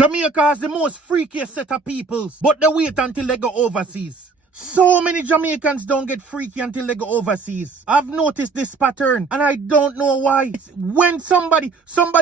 Jamaica has the most freakiest set of peoples, but they wait until they go overseas. So many Jamaicans don't get freaky until they go overseas. I've noticed this pattern and I don't know why. It's when somebody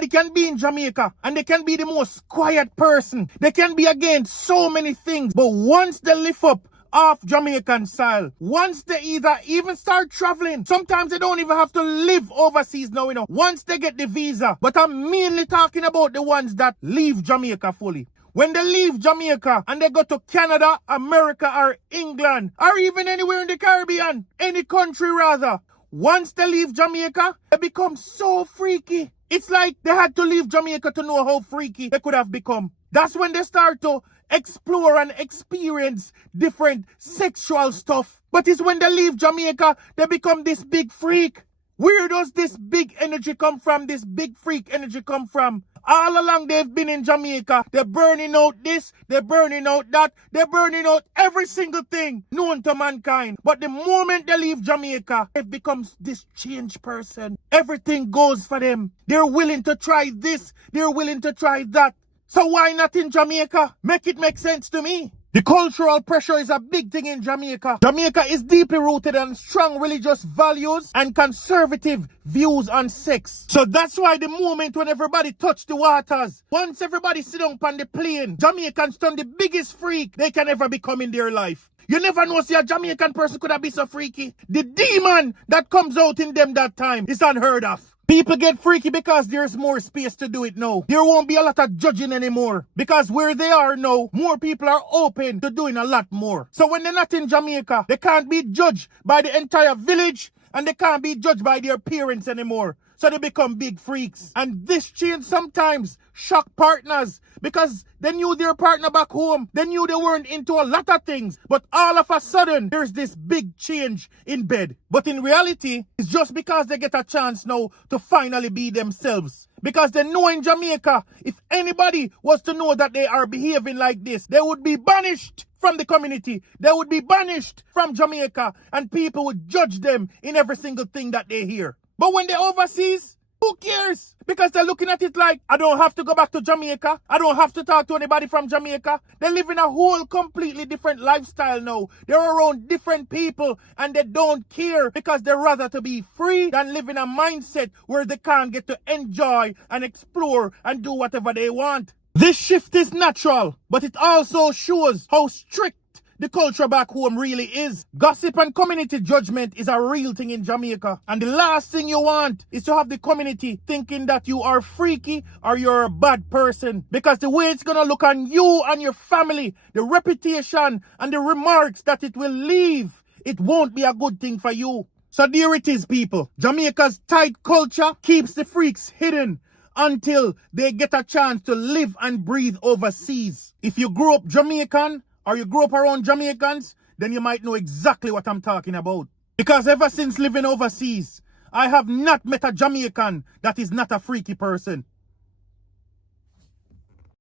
can be in Jamaica and they can be the most quiet person. They can be against so many things. But once they lift up off Jamaican style, once they even start traveling, sometimes they don't even have to live overseas now, once they get the visa. But I'm mainly talking about the ones that leave Jamaica fully. When they leave Jamaica and they go to Canada, America, or England, or even anywhere in the Caribbean, any country rather, once they leave Jamaica, they become so freaky. It's like they had to leave Jamaica to know how freaky they could have become. That's when they start to explore and experience different sexual stuff. But it's when they leave Jamaica, they become this big freak. Where does this big energy come from? This big freak energy come from? All along they've been in Jamaica. They're burning out this, they're burning out that, they're burning out every single thing known to mankind. But the moment they leave Jamaica, it becomes this changed person. Everything goes for them. They're willing to try this, they're willing to try that. So why not in Jamaica? Make it make sense to me. The cultural pressure is a big thing in Jamaica. Jamaica is deeply rooted in strong religious values and conservative views on sex. So that's why the moment when everybody touch the waters, once everybody sit down on the plane, Jamaicans turn the biggest freak they can ever become in their life. You never know, see a Jamaican person could have been so freaky. The demon that comes out in them that time is unheard of. People get freaky because there's more space to do it now. There won't be a lot of judging anymore. Because where they are now, more people are open to doing a lot more. So when they're not in Jamaica, they can't be judged by the entire village and they can't be judged by their parents anymore. So they become big freaks. And this change sometimes shock partners because they knew their partner back home. They knew they weren't into a lot of things. But all of a sudden, there's this big change in bed. But in reality, it's just because they get a chance now to finally be themselves. Because they know in Jamaica, if anybody was to know that they are behaving like this, they would be banished from the community. They would be banished from Jamaica and people would judge them in every single thing that they hear. But when they're overseas, who cares? Because they're looking at it like, I don't have to go back to Jamaica. I don't have to talk to anybody from Jamaica. They live in a whole completely different lifestyle now. They're around different people and they don't care because they'd rather to be free than live in a mindset where they can't get to enjoy and explore and do whatever they want. This shift is natural, but it also shows how strict the culture back home really is. Gossip and community judgment is a real thing in Jamaica. And the last thing you want is to have the community thinking that you are freaky or you're a bad person. Because the way it's gonna look on you and your family, the reputation and the remarks that it will leave, it won't be a good thing for you. So there it is, people. Jamaica's tight culture keeps the freaks hidden until they get a chance to live and breathe overseas. If you grew up Jamaican, or you grew up around Jamaicans, then you might know exactly what I'm talking about. Because ever since living overseas, I have not met a Jamaican that is not a freaky person.